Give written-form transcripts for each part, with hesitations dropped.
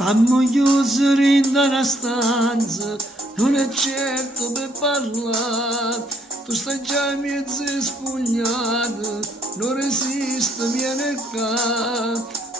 Stammo chiusi in una stanza, non è certo per parlare. Tu stai già mezzo spogliato, non resiste, viene qua.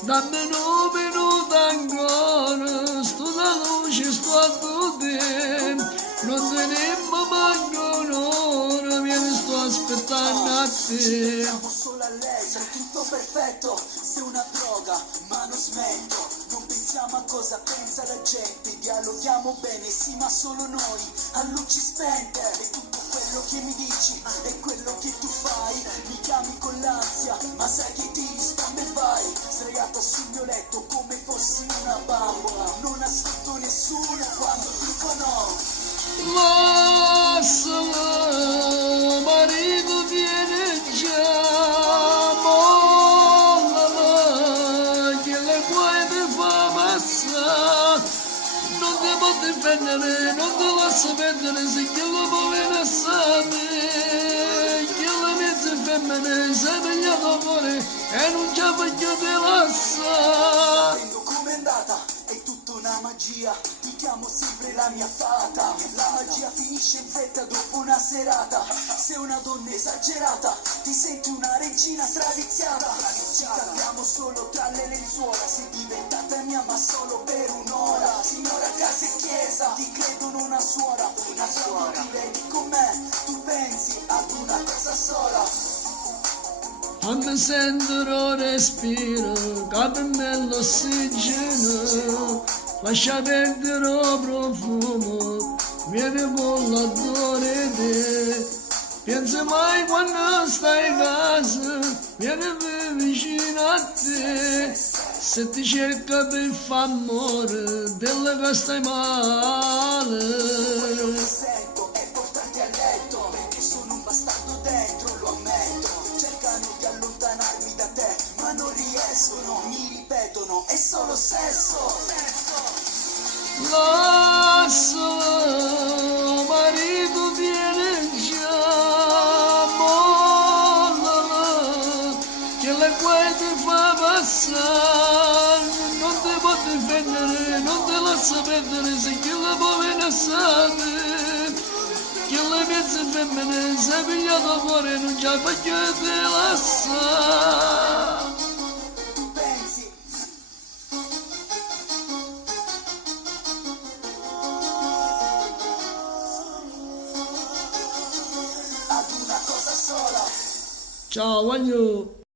Dammi un minuto ancora, sto da luce, sto a te. Non tenemmo manco un'ora, vieni, sto aspettando a te. Siamo solo a lei, c'è tutto perfetto, sei una droga, ma non smetto. Non pensiamo a cosa pensa la gente, dialoghiamo bene, sì ma solo noi, a luci spente. E tutto quello che mi dici, è quello che tu fai. Mi chiami con l'ansia, ma sai che ti rispondo e vai. Sdraiata sul mio letto come fossi una bambola. Non ascolto nessuno quando dico no. Lasciala, marito viene già, mollala, che le puoi ti fa passare. Non ti può difendere, non ti lascio perdere, se che lo può venire a sapere. Che la mezza femmina si è pigliato fuori e non ci voglio te lasciare. Prendo come è andata, è tutta una magia. Ti chiamo sempre la mia fata. La magia finisce in fretta dopo una serata. Sei una donna esagerata, ti senti una regina straviziata. Ci capiamo solo tra le lenzuola. Sei diventata mia ma solo per un'ora. Signora casa e chiesa, ti credono una suora. Una suora, ti vedi con me, tu pensi ad una cosa sola. Fammi sentire un respiro, capimi l'ossigeno, lascia perdere il profumo, vieni con l'odore te. Pensa mai quando stai in casa, vieni vicino a te. Se ti cerca per far amore, della che stai male. Quello che sento è portarti a letto, perché sono un bastardo dentro, lo ammetto. Cercano di allontanarmi da te, ma non riescono, mi ripetono, è solo sesso. Lasciala, marito viene già, mollala, che le guai ti fa passare. Non ti può difendere, non ti lascia perdere, se che la può venire a sapere. Che le mezze femmine si è pigliato fuori, non ci voglio te lasciare. Tu pensi ad una cosa sola. Ciao, voglio.